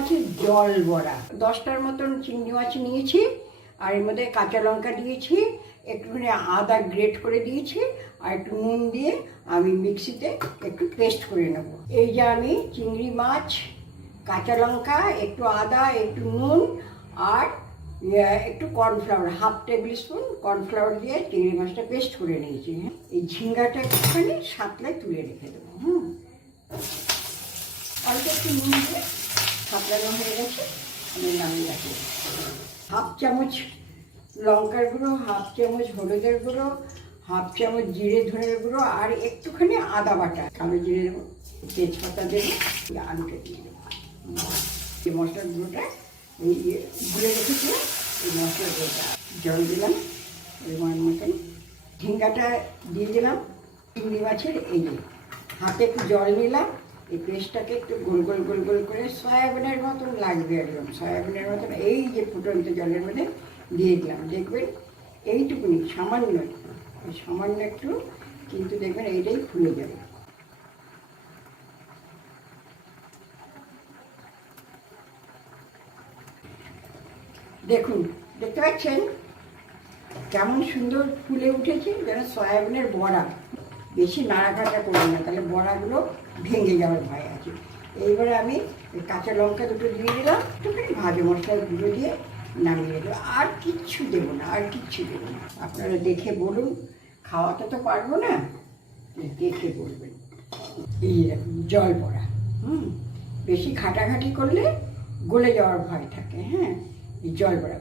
মাছের জল বড়া। 10টার মতন চিংড়ি মাছ নিয়েছি, আর এর মধ্যে কাঁচা লঙ্কা দিয়েছি, একটুখানি আদা গ্রেট করে দিয়েছি, আর একটু নুন দিয়ে আমি মিক্সিতে একটু পেস্ট করে নেব। এই যে আমি চিংড়ি মাছ, কাঁচা লঙ্কা, একটু আদা, একটু নুন আর একটু কর্নফ্লাওয়ার, 1/2 টেবিল স্পুন কর্নফ্লাওয়ার দিয়ে চিংড়ি মাছটা পেস্ট করে নিয়েছি। হ্যাঁ, এই ঝিঙ্গাটা একটুখানি সাতলায় তুলে রেখে দেবো। অল্প একটু নুন দিয়ে সাতলানো হয়ে গেছে, আমি নামিয়ে রাখি। 1/2 চামচ লঙ্কার গুঁড়ো, 1/2 চামচ হলুদের গুঁড়ো, 1/2 চামচ জিরে ধনের গুঁড়ো, আর একটুখানি আদা বাটা, কালো জিরে দেবো, তেজপাতা দেবো, আলুটা দিয়ে দেবো। এই মশলার গুঁড়োটা এই গুঁড়ে রেখেছিলাম, এই মশলার গুঁড়োটা জল দিলাম পরিমাণ মতন, ঝিঙ্গাটা দিয়ে দিলাম, চিংড়ি মাছের এই যে হাতে একটু জল নিলাম, এই পেস্টটাকে একটু গোল গোল গোল গোল করে সয়াবিনের মতন লাগবে, একদম সয়াবিনের মতন এই যে ফুটন্ত জলের মধ্যে দিয়ে দিলাম। দেখবেন এইটুকুনি সামান্য একটু, কিন্তু দেখবেন এইটাই ফুলে যাবে। দেখুন, দেখতে পাচ্ছেন কেমন সুন্দর ফুলে উঠেছে, যেন সয়াবিনের বড়া। বেশি নাড়াকাটা করবো না, তাহলে বড়াগুলো ভেঙে যাওয়ার ভয় আছে। এইবারে আমি কাঁচা লঙ্কা দুটো দিয়ে দিলাম, একটুখানি ভাজা মশলার গুঁড়ো দিয়ে নামিয়ে দেবো। আর কিচ্ছু দেবো না, আর কিচ্ছু দেবো না। আপনারা দেখে বলুন, খাওয়াতে তো পারবো না, দেখে বলবেন। এই জল বড়া, বেশি ঘাটাঘাটি করলে গলে যাওয়ার ভয় থাকে। হ্যাঁ, এই জল বড়া।